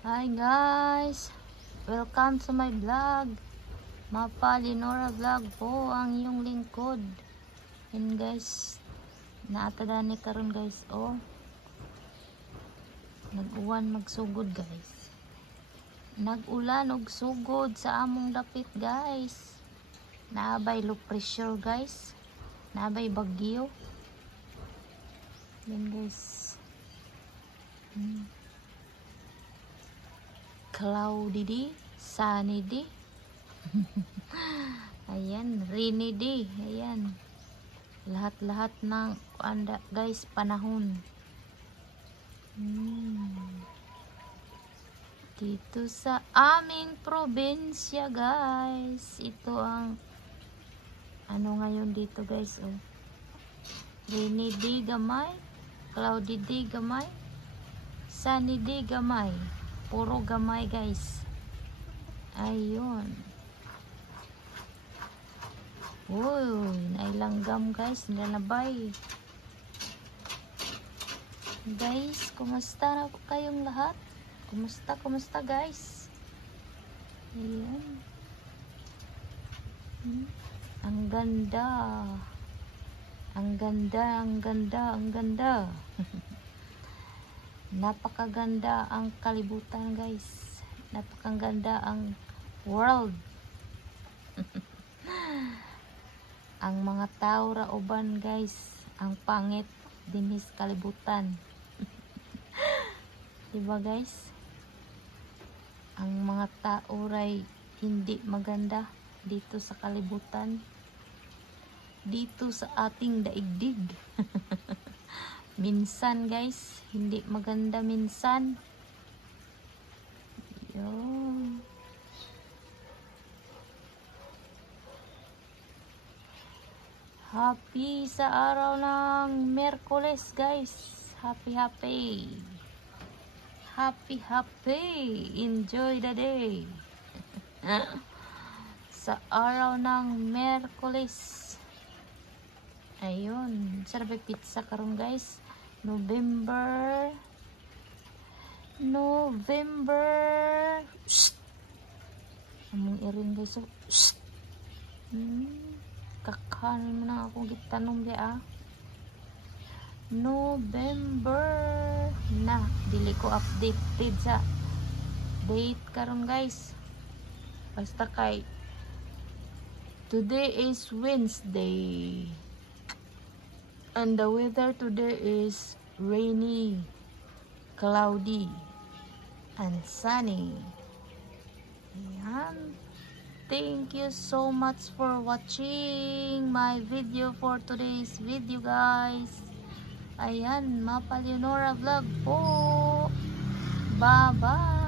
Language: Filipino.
Hi guys! Welcome to my vlog. Mapa Leonora Vlog po ang iyong lingkod. And guys, naatada ni karon guys. Oh, nag-uwan magsugod guys. Nag-ulan og sugod sa among dapit guys. Naabay low pressure guys. Naabay bagyo. Yan guys. Cloudy di, sunny di. Ayan, rainy day. Ayan. Lahat-lahat ng guys, panahon. Dito sa aming probinsya guys. Ito ang ano ngayon dito guys. Oh. Rainy day gamay. Cloudy day gamay. Sunny day gamay. Puro gamay guys. Ayun. Uy, nailanggam guys. Nilalabay. Guys, kumusta na kayong lahat? Kumusta guys? Ayan. Ang ganda. Ang ganda. Napakaganda ang kalibutan guys. Napakaganda ang world. Ang mga tao rauban guys, ang pangit dinis kalibutan. Diba guys? Ang mga tao ray hindi maganda dito sa kalibutan. Dito sa ating daigdig. Minsan guys, hindi maganda minsan. Yun. Happy sa araw ng Miyerkules guys. Happy. Enjoy the day. Sa araw ng Miyerkules. Ayun, sarap pizza karon guys. November. Among irin guys. So, kakanin mo na ako gitanong di November na. Dili ko updated sa date karon guys. Basta kay today is Wednesday. And the weather today is rainy, cloudy, and sunny. Ayan. Thank you so much for watching my video for today's video guys. Ayan, Mapa Leonora Vlog po. Bye-bye.